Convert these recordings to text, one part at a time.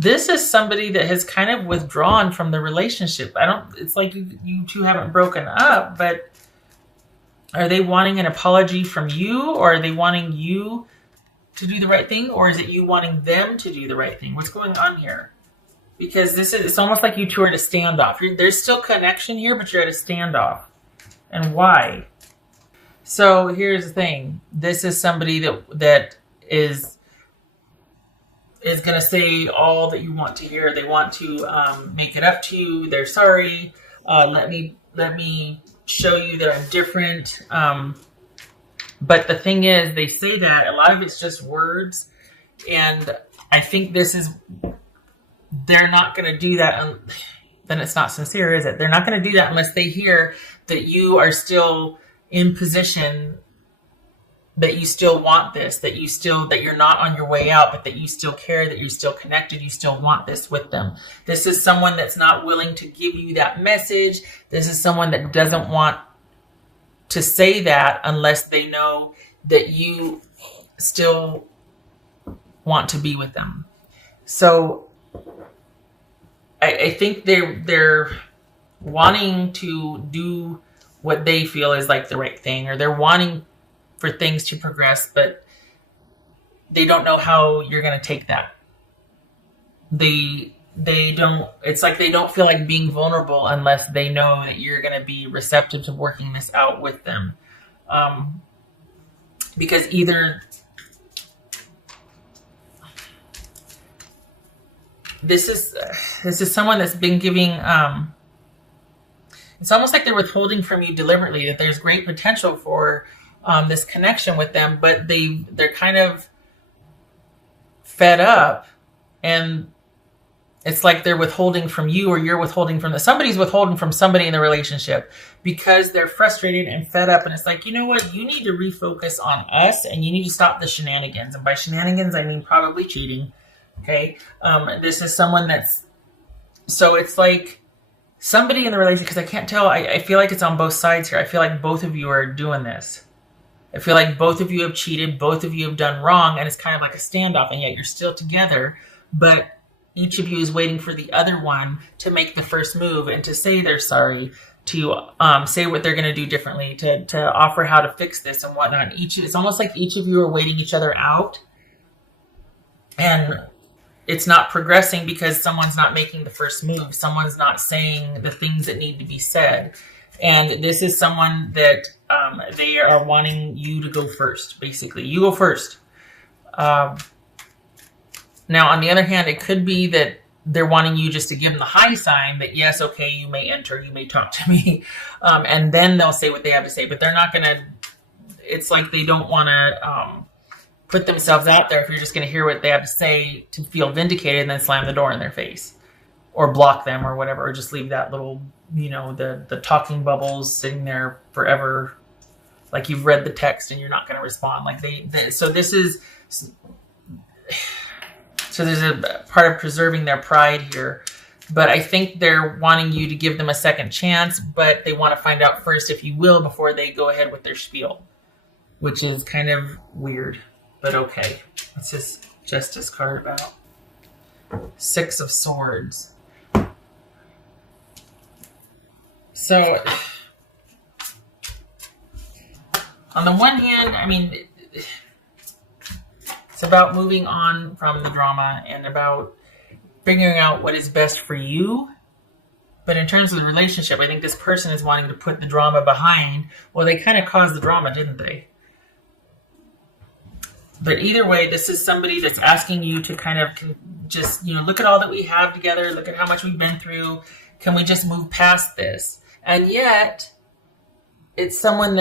This is somebody that has kind of withdrawn from the relationship. It's like you two haven't broken up, but are they wanting an apology from you, or are they wanting you to do the right thing, or is it you wanting them to do the right thing? What's going on here? Because it's almost like you two are at a standoff. There's still connection here, but you're at a standoff. And why? So here's the thing. This is somebody that is going to say all that you want to hear. They want to make it up to you. They're sorry. Let me show you that I'm different. But the thing is, they say that a lot of it's just words, and I think they're not going to do that. Then it's not sincere, is it? They're not going to do that unless they hear that you are still in position, that you still want this, that you're not on your way out, but that you still care, that you're still connected, you still want this with them. This is someone that's not willing to give you that message. This is someone that doesn't want to say that unless they know that you still want to be with them. So I think they're wanting to do what they feel is like the right thing, or they're wanting for things to progress, but they don't know how you're going to take that. It's like they don't feel like being vulnerable unless they know that you're going to be receptive to working this out with them. Because either this is someone that's been giving, it's almost like they're withholding from you deliberately, that there's great potential for this connection with them, but they're kind of fed up, and it's like they're withholding from you, or you're withholding from somebody's withholding from somebody in the relationship because they're frustrated and fed up. And it's like, you know what? You need to refocus on us, and you need to stop the shenanigans. And by shenanigans, I mean probably cheating. Okay. This is someone so it's like somebody in the relationship, because I can't tell. I feel like it's on both sides here. I feel like both of you are doing this. I feel like both of you have cheated. Both of you have done wrong. And it's kind of like a standoff, and yet you're still together. But each of you is waiting for the other one to make the first move and to say they're sorry, to say what they're going to do differently, to offer how to fix this and whatnot. It's almost like each of you are waiting each other out, and it's not progressing because someone's not making the first move. Someone's not saying the things that need to be said. And this is someone that they are wanting you to go first, basically. You go first. Now, on the other hand, it could be that they're wanting you just to give them the high sign that, yes, okay, you may enter, you may talk to me, and then they'll say what they have to say. But they're not going to, it's like they don't want to put themselves out there if you're just going to hear what they have to say to feel vindicated and then slam the door in their face or block them or whatever, or just leave that little, the talking bubbles sitting there forever, like you've read the text and you're not going to respond. Like So there's a part of preserving their pride here. But I think they're wanting you to give them a second chance, but they want to find out first if you will before they go ahead with their spiel, which is kind of weird, but okay. What's this Justice card about? Six of Swords. So, on the one hand, I mean, it's about moving on from the drama and about figuring out what is best for you. But in terms of the relationship, I think this person is wanting to put the drama behind. Well, they kind of caused the drama, didn't they? But either way, this is somebody that's asking you to kind of just, look at all that we have together. Look at how much we've been through. Can we just move past this? And yet, it's someone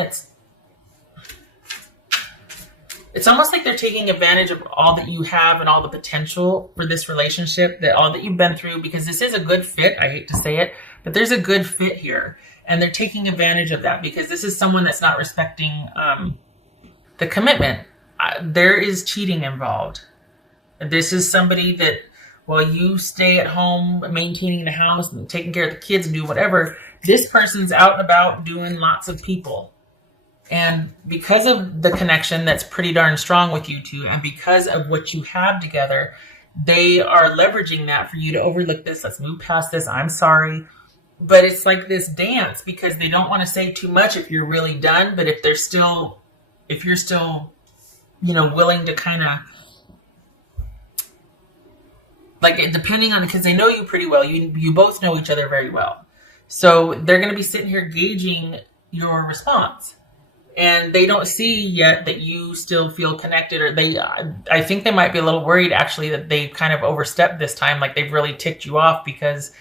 it's almost like they're taking advantage of all that you have and all the potential for this relationship, that all that you've been through, because this is a good fit. I hate to say it, but there's a good fit here. And they're taking advantage of that because this is someone that's not respecting the commitment. There is cheating involved. This is somebody that, while you stay at home maintaining the house and taking care of the kids and do whatever, this person's out and about doing lots of people. And because of the connection that's pretty darn strong with you two, and because of what you have together, they are leveraging that for you to overlook this. Let's move past this. I'm sorry. But it's like this dance because they don't want to say too much if you're really done. But if you're still, willing to kind of, like, depending on, because they know you pretty well. You both know each other very well. So they're going to be sitting here gauging your response. And they don't see yet that you still feel connected, or I think they might be a little worried actually that they kind of overstepped this time. Like they've really ticked you off because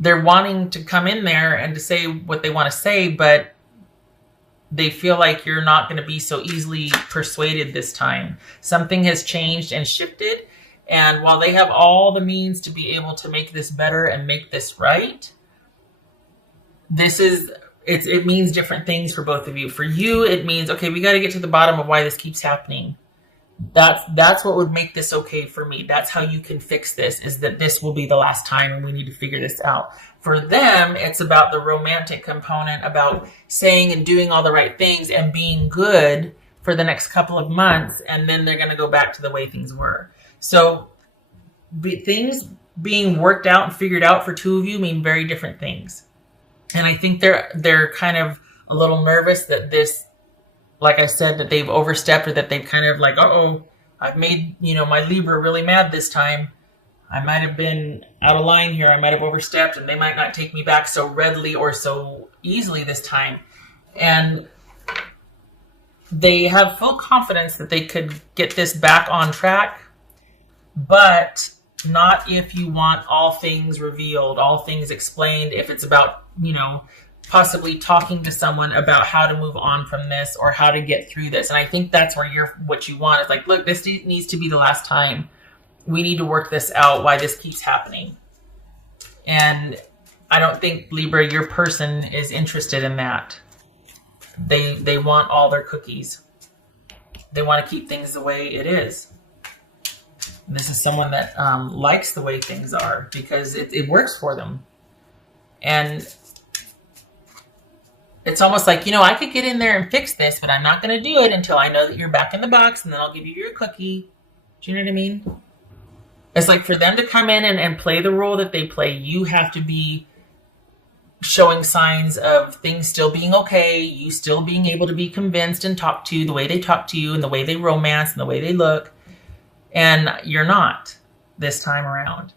they're wanting to come in there and to say what they want to say, but they feel like you're not going to be so easily persuaded this time. Something has changed and shifted. And while they have all the means to be able to make this better and make this right, it means different things for both of you. For you, it means, okay, we got to get to the bottom of why this keeps happening. That's what would make this okay for me. That's how you can fix this, is that this will be the last time and we need to figure this out. For them, it's about the romantic component, about saying and doing all the right things and being good for the next couple of months. And then they're going to go back to the way things were. So things being worked out and figured out for two of you mean very different things. And I think they're kind of a little nervous that this, like I said, that they've overstepped, or that they've kind of like, I've made, my Libra really mad this time. I might have been out of line here. I might have overstepped, and they might not take me back so readily or so easily this time. And they have full confidence that they could get this back on track, but not if you want all things revealed, all things explained. If it's about, possibly talking to someone about how to move on from this or how to get through this. And I think that's where what you want is like, look, this needs to be the last time. We need to work this out, why this keeps happening. And I don't think, Libra, your person is interested in that. They want all their cookies. They want to keep things the way it is. This is someone that likes the way things are because it works for them. And it's almost like, I could get in there and fix this, but I'm not going to do it until I know that you're back in the box, and then I'll give you your cookie. Do you know what I mean? It's like for them to come in and play the role that they play, you have to be showing signs of things still being okay, you still being able to be convinced and talk to the way they talk to you and the way they romance and the way they look. And you're not this time around.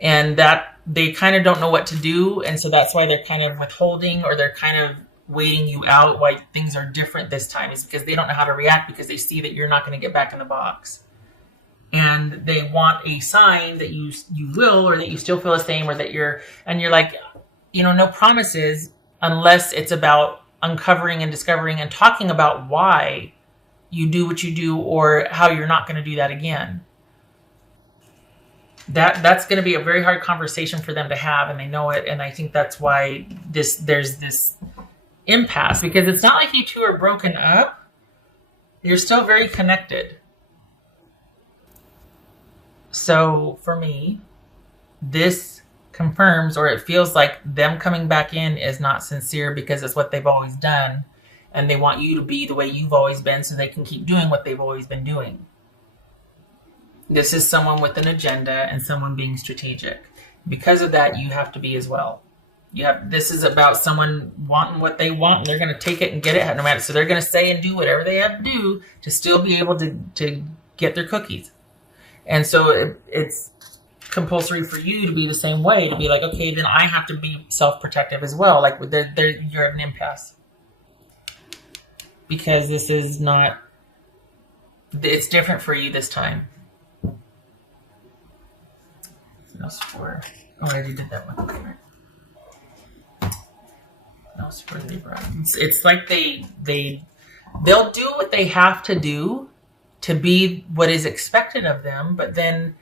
And that they kind of don't know what to do. And so that's why they're kind of withholding, or they're kind of waiting you out, why things are different this time, is because they don't know how to react, because they see that you're not going to get back in the box. And they want a sign that you will, or that you still feel the same, or that you're like, no promises unless it's about uncovering and discovering and talking about why you do what you do, or how you're not going to do that again. That's going to be a very hard conversation for them to have, and they know it. And I think that's why there's this impasse, because it's not like you two are broken up. You're still very connected. So for me, this confirms, or it feels like them coming back in is not sincere, because it's what they've always done. And they want you to be the way you've always been, so they can keep doing what they've always been doing. This is someone with an agenda and someone being strategic. Because of that, you have to be as well. This is about someone wanting what they want, and they're going to take it and get it no matter. So they're going to say and do whatever they have to do to still be able to get their cookies. And so it's compulsory for you to be the same way, to be like, okay, then I have to be self-protective as well. Like you're at an impasse. Because this is not, it's different for you this time. No score. Oh, I already did that one. Okay. No score, Libra. It's like they'll do what they have to do to be what is expected of them, but then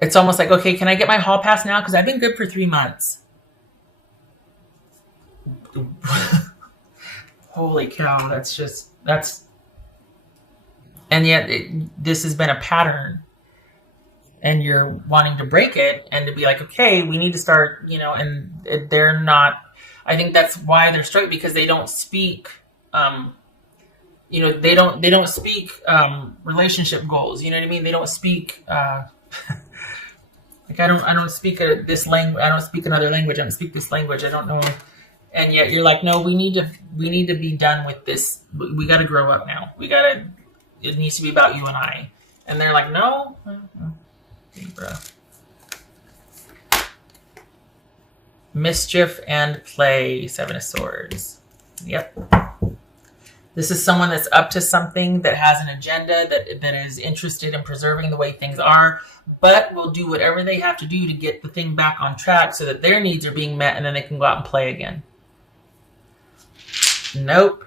it's almost like, okay, can I get my hall pass now? Because I've been good for 3 months. Holy cow, and yet this has been a pattern, and you're wanting to break it and to be like, okay, we need to start, and they're not. I think that's why they're struggling, because they don't speak you know, they don't speak relationship goals. You know what I mean? They don't speak like I don't speak this language. I don't speak another language. I don't speak this language. I don't know. And yet you're like, no, we need to be done with this. We got to grow up now. It needs to be about you and I. And they're like, no. Libra. Mischief and play, Seven of Swords. Yep. This is someone that's up to something, that has an agenda, that is interested in preserving the way things are, but will do whatever they have to do to get the thing back on track so that their needs are being met and then they can go out and play again. Nope.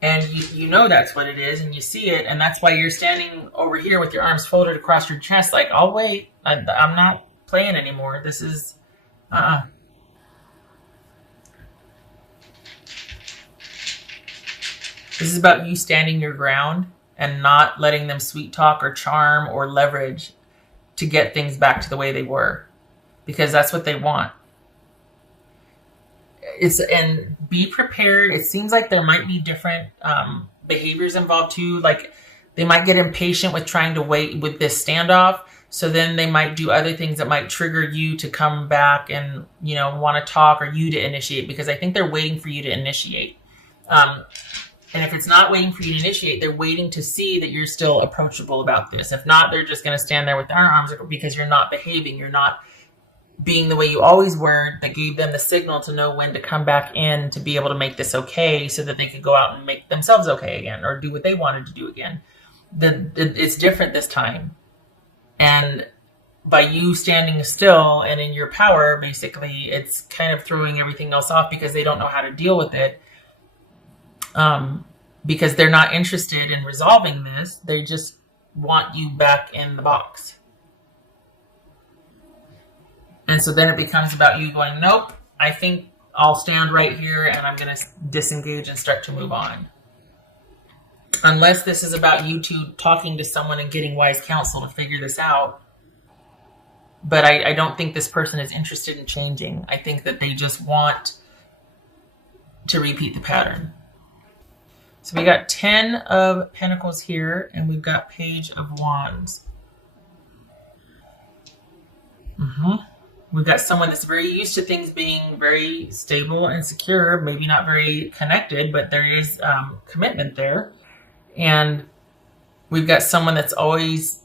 And you know that's what it is, and you see it, and that's why you're standing over here with your arms folded across your chest like, I'll wait. I'm not playing anymore. This is... This is about you standing your ground and not letting them sweet talk or charm or leverage to get things back to the way they were, because that's what they want. And be prepared. It seems like there might be different behaviors involved too. Like they might get impatient with trying to wait with this standoff. So then they might do other things that might trigger you to come back and, you know, want to talk, or you to initiate, because I think they're waiting for you to initiate. And if it's not waiting for you to initiate, they're waiting to see that you're still approachable about this. If not, they're just going to stand there with their arms because you're not behaving. You're not being the way you always were, that gave them the signal to know when to come back in to be able to make this okay, so that they could go out and make themselves okay again, or do what they wanted to do again. It's different this time. And by you standing still and in your power, basically, it's kind of throwing everything else off because they don't know how to deal with it. Because they're not interested in resolving this. They just want you back in the box. And so then it becomes about you going, nope, I think I'll stand right here and I'm going to disengage and start to move on. Unless this is about you two talking to someone and getting wise counsel to figure this out. But I don't think this person is interested in changing. I think that they just want to repeat the pattern. So we got 10 of Pentacles here, and we've got Page of Wands. We've got someone that's very used to things being very stable and secure, maybe not very connected, but there is commitment there. And we've got someone that's always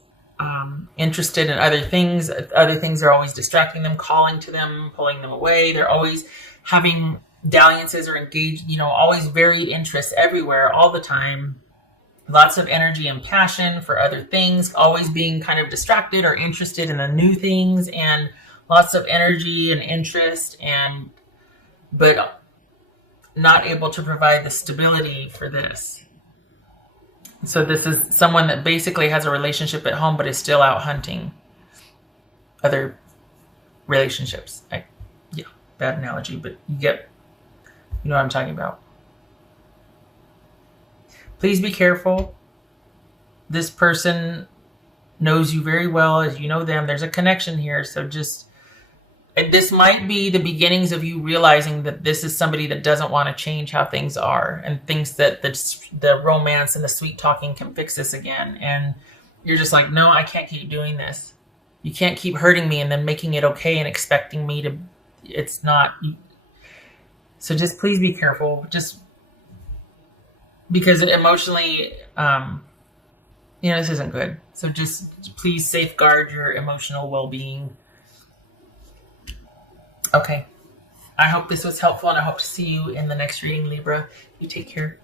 interested in other things. Other things are always distracting them, calling to them, pulling them away. They're always having dalliances or engaged, you know, always varied interests everywhere, all the time. Lots of energy and passion for other things, always being kind of distracted or interested in the new things, and lots of energy and interest, but not able to provide the stability for this. So this is someone that basically has a relationship at home, but is still out hunting other relationships. Yeah, bad analogy, but you know what I'm talking about. Please be careful. This person knows you very well as you know them. There's a connection here. So this might be the beginnings of you realizing that this is somebody that doesn't want to change how things are and thinks that the romance and the sweet talking can fix this again. And you're just like, no, I can't keep doing this. You can't keep hurting me and then making it okay and expecting me to, it's not. So just please be careful. Just because emotionally, this isn't good. So just please safeguard your emotional well-being. Okay. I hope this was helpful, and I hope to see you in the next reading, Libra. You take care.